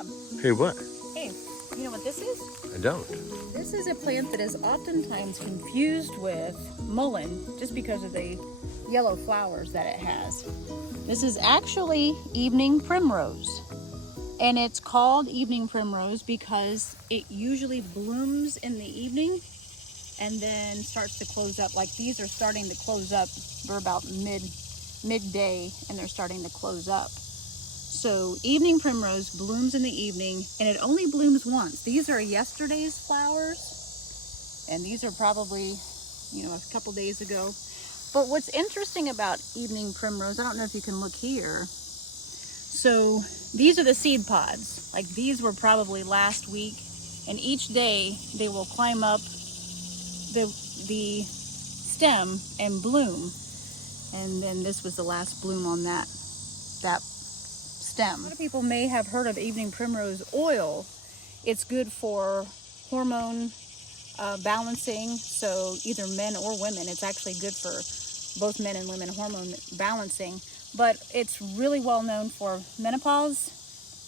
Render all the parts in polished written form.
Rob. Hey, what? Hey, you know what this is? I don't. This is a plant that is oftentimes confused with mullein just because of the yellow flowers that it has. This is actually evening primrose. And it's called evening primrose because it usually blooms in the evening and then starts to close up. Like these are starting to close up. They're about midday and they're starting to close up. So evening primrose blooms in the evening and it only blooms once. These are yesterday's flowers and these are probably, a couple days ago. But what's interesting about evening primrose, I don't know if you can look here. So these are the seed pods. Like these were probably last week, and each day they will climb up the stem and bloom. And then this was the last bloom on that stem. A lot of people may have heard of evening primrose oil. It's good for hormone balancing, so either men or women. It's actually good for both men and women hormone balancing. But it's really well known for menopause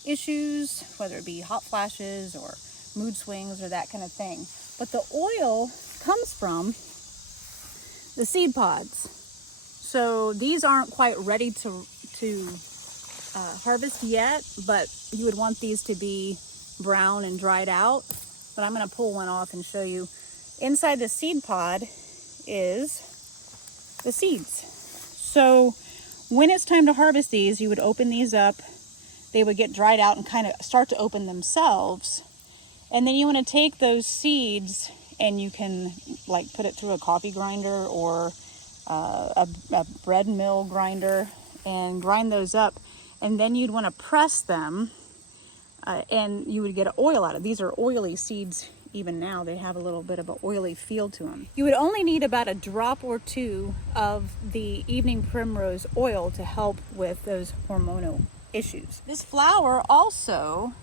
issues, whether it be hot flashes or mood swings or that kind of thing. But the oil comes from the seed pods. So these aren't quite ready to harvest yet, but you would want these to be brown and dried out. But I'm going to pull one off and show you. Inside the seed pod is the seeds. So when it's time to harvest these, you would open these up. They would get dried out and kind of start to open themselves. And then you want to take those seeds and you can like put it through a coffee grinder or a bread mill grinder and grind those up. And then you'd want to press them and you would get oil out of it. These are oily seeds. Even now they have a little bit of an oily feel to them. You would only need about a drop or two of the evening primrose oil to help with those hormonal issues. This flower also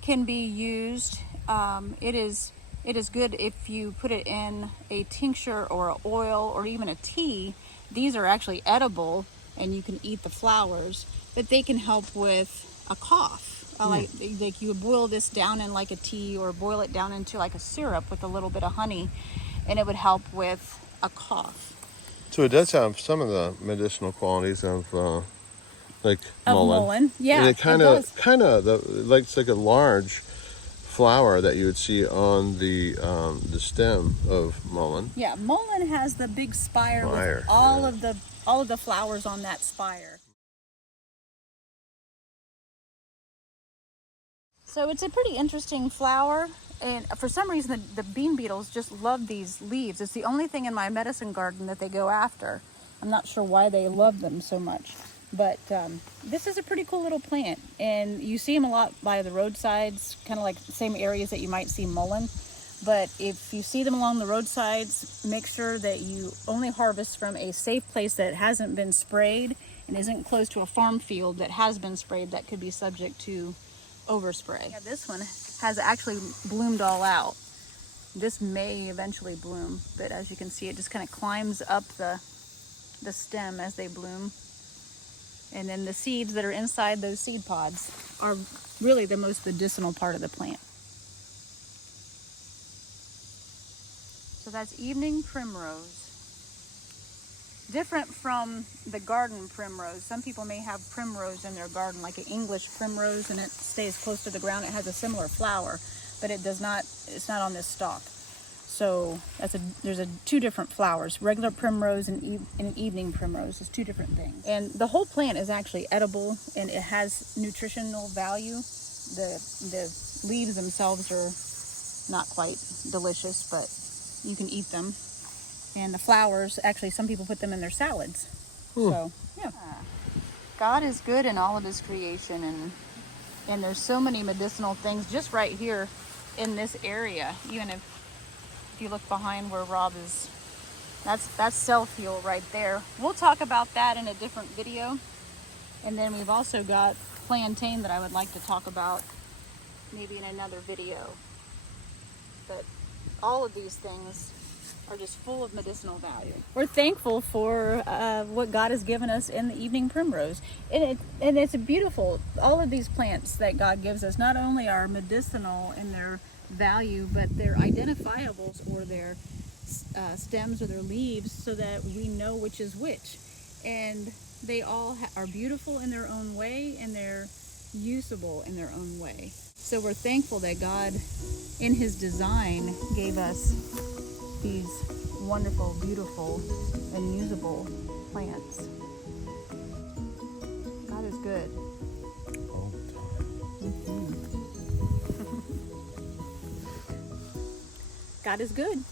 can be used. It is good if you put it in a tincture or an oil or even a tea. These are actually edible and you can eat the flowers, but they can help with a cough. Like you would boil this down in like a tea or boil it down into like a syrup with a little bit of honey and it would help with a cough. So it does have some of the medicinal qualities of like mullein. Yeah, and it kind of like it's like a large flower that you would see on the stem of mullein. Yeah, mullein has the big spire with all of the flowers on that spire. So it's a pretty interesting flower, and for some reason the bean beetles just love these leaves. It's the only thing in my medicine garden that they go after. I'm not sure why they love them so much, but this is a pretty cool little plant, and you see them a lot by the roadsides, kind of like the same areas that you might see mullein. But if you see them along the roadsides, make sure that you only harvest from a safe place that hasn't been sprayed and isn't close to a farm field that has been sprayed that could be subject to overspray. Yeah, this one has actually bloomed all out. This may eventually bloom, but as you can see, it just kind of climbs up the stem as they bloom. And then the seeds that are inside those seed pods are really the most medicinal part of the plant. So that's evening primrose. Different from the garden primrose. Some people may have primrose in their garden, like an English primrose, and it stays close to the ground. It has a similar flower, but it does not. It's not on this stalk. So there's two different flowers: regular primrose and evening primrose. It's two different things. And the whole plant is actually edible, and it has nutritional value. The leaves themselves are not quite delicious, but you can eat them. And the flowers, actually, some people put them in their salads. So, yeah. God is good in all of his creation, and there's so many medicinal things just right here in this area. Even if you look behind where Rob is, that's self-heal right there. We'll talk about that in a different video. And then we've also got plantain that I would like to talk about maybe in another video. But all of these things are just full of medicinal value. We're thankful for what God has given us in the evening primrose. And it's beautiful. All of these plants that God gives us not only are medicinal in their value, but they're identifiables, or their stems or their leaves, so that we know which is which. And they all are beautiful in their own way, and they're usable in their own way. So we're thankful that God, in his design, gave us these wonderful, beautiful, and usable plants. God is good. All the time. God is good.